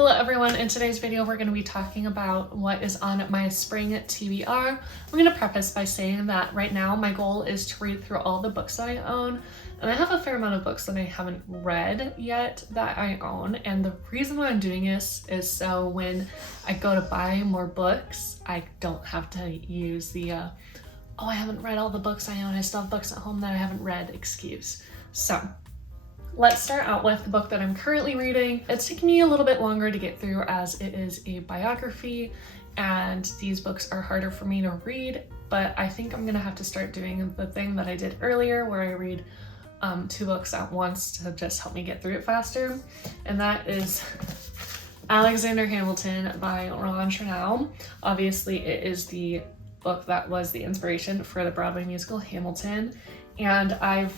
Hello everyone, in today's video we're going to be talking about what is on my spring TBR. I'm going to preface by saying that right now my goal is to read through all the books that I own, and I have a fair amount of books that I haven't read yet that I own, and the reason why I'm doing this is so when I go to buy more books I don't have to use the oh, I haven't read all the books I own, I still have books at home that I haven't read excuse. So let's start out with the book that I'm currently reading. It's taken me a little bit longer to get through as it is a biography and these books are harder for me to read, but I think I'm gonna have to start doing the thing that I did earlier where I read 2 books at once to just help me get through it faster, and that is Alexander Hamilton by Chernow. Obviously it is the book that was the inspiration for the Broadway musical Hamilton, and I've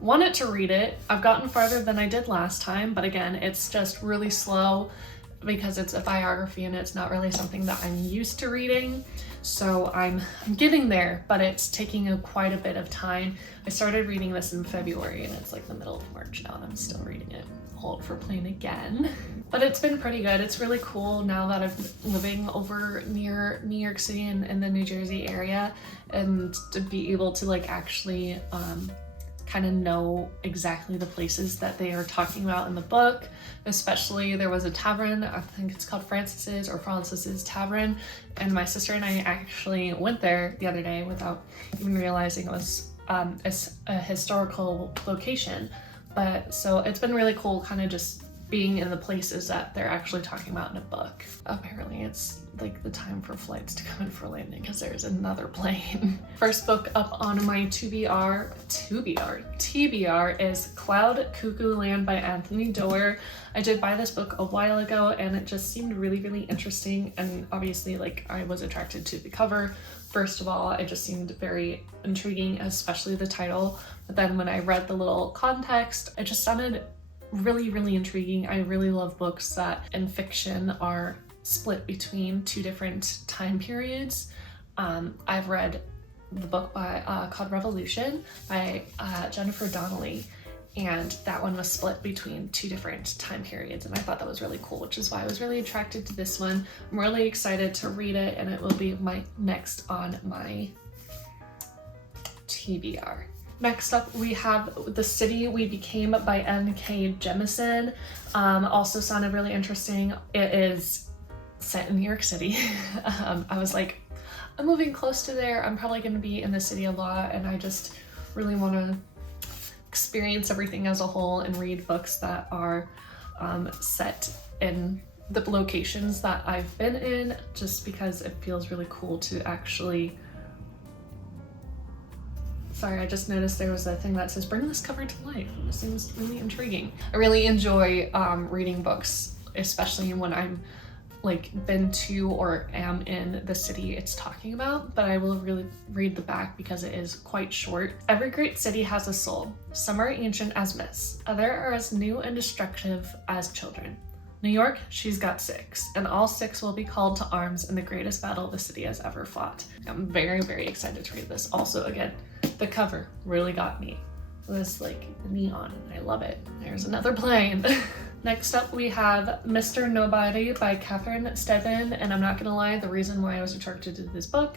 wanted to read it. I've gotten farther than I did last time, but again, it's just really slow because it's a biography and it's not really something that I'm used to reading. So I'm getting there, but it's taking quite a bit of time. I started reading this in February and it's like the middle of March now and I'm still reading it. Hold for plane again. But it's been pretty good. It's really cool now that I'm living over near New York City and in the New Jersey area, and to be able to like actually kind of know exactly the places that they are talking about in the book. Especially there was a tavern, I think it's called Francis's Tavern, and my sister and I actually went there the other day without even realizing it was a historical location. But so it's been really cool kind of just being in the places that they're actually talking about in a book. Apparently it's like the time for flights to come in for landing because there's another plane. First book up on my TBR is CloudCuckooland by Anthony Doerr. I did buy this book a while ago and it just seemed really interesting, and obviously like I was attracted to the cover. First of all, it just seemed very intriguing, especially the title, but then when I read the little context, it just sounded really intriguing. I really love books that in fiction are split between 2 different time periods. I've read the book by called Revolution by Jennifer Donnelly, and that one was split between 2 different time periods, and I thought that was really cool, which is why I was really attracted to this one. I'm really excited to read it, and it will be my next on my TBR. Next up, we have The City We Became by N.K. Jemisin. Also sounded really interesting. It is set in New York City. I was like, I'm moving close to there. I'm probably going to be in the city a lot, and I just really want to experience everything as a whole and read books that are set in the locations that I've been in, just because it feels really cool to actually... Sorry, I just noticed there was a thing that says bring this cover to life. It seems really intriguing. I really enjoy reading books, especially when I'm like been to or am in the city it's talking about, but I will really read the back because it is quite short. Every great city has a soul. Some are ancient as myths, other are as new and destructive as children. New York, she's got 6, and all 6 will be called to arms in the greatest battle the city has ever fought. I'm very excited to read this. Also, again, the cover really got me. This like neon, and I love it. There's another plane. Next up we have Mr. Nobody by Catherine Steadman, and I'm not gonna lie, the reason why I was attracted to this book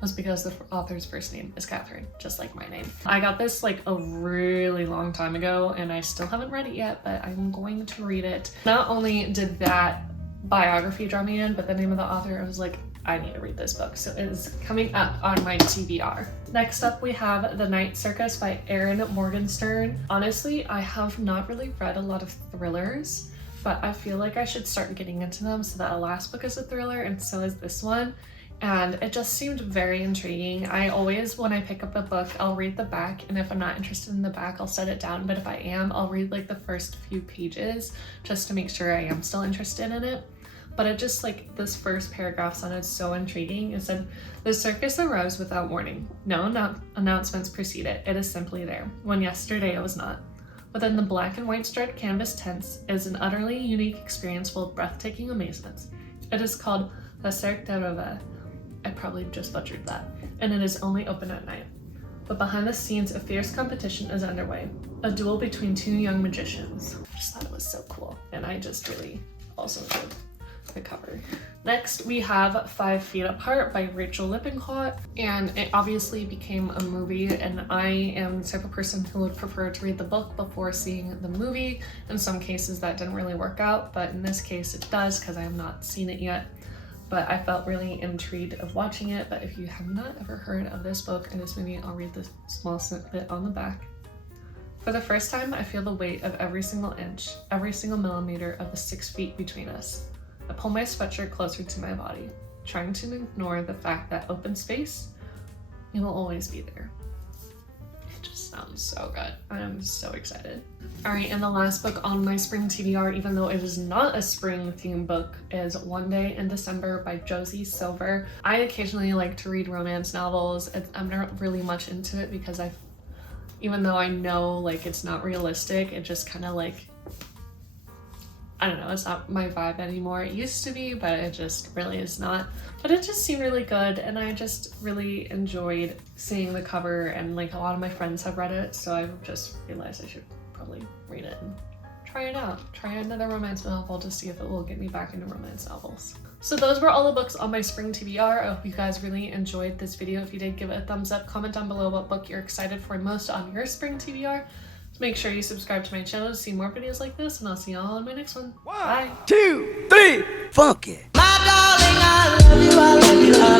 was because the author's first name is Catherine, just like my name. I got this like a really long time ago and I still haven't read it yet, but I'm going to read it. Not only did that biography draw me in, but the name of the author, I was like, I need to read this book. So it is coming up on my TBR. Next up we have The Night Circus by Erin Morgenstern. Honestly, I have not really read a lot of thrillers, but I feel like I should start getting into them. So that last book is a thriller and so is this one. And it just seemed very intriguing. I always, when I pick up a book, I'll read the back, and if I'm not interested in the back, I'll set it down. But if I am, I'll read like the first few pages just to make sure I am still interested in it. But it just like, this first paragraph sounded so intriguing. It said, the circus arose without warning. No announcements precede it. It is simply there, when yesterday it was not. Within the black and white striped canvas tents is an utterly unique experience full of breathtaking amazements. It is called the Cirque de Rêve. I probably just butchered that. And it is only open at night. But behind the scenes, a fierce competition is underway. A duel between 2 young magicians. I just thought it was so cool. And I just really also good. The cover. Next, we have 5 Feet Apart by Rachel Lippincott, and it obviously became a movie, and I am the type of person who would prefer to read the book before seeing the movie. In some cases that didn't really work out, but in this case it does because I have not seen it yet. But I felt really intrigued of watching it. But if you have not ever heard of this book and this movie, I'll read this small snippet on the back. For the first time, I feel the weight of every single inch, every single millimeter of the 6 feet between us. I pull my sweatshirt closer to my body, trying to ignore the fact that open space, it will always be there. It just sounds so good. I am so excited. All right, and the last book on my spring TBR, even though it is not a spring theme book, is One Day in December by Josie Silver. I occasionally like to read romance novels. I'm not really much into it because even though I know like it's not realistic, it just kind of like, I don't know, it's not my vibe anymore. It used to be, but it just really is not. But it just seemed really good, and I just really enjoyed seeing the cover, and like a lot of my friends have read it, so I just realized I should probably read it and try it out. Try another romance novel to see if it will get me back into romance novels. So those were all the books on my spring TBR. I hope you guys really enjoyed this video. If you did, give it a thumbs up. Comment down below what book you're excited for most on your spring TBR. Make sure you subscribe to my channel to see more videos like this, and I'll see y'all in my next one. Bye. 1, 2, 3, funky. My darling, I love you, I love you, I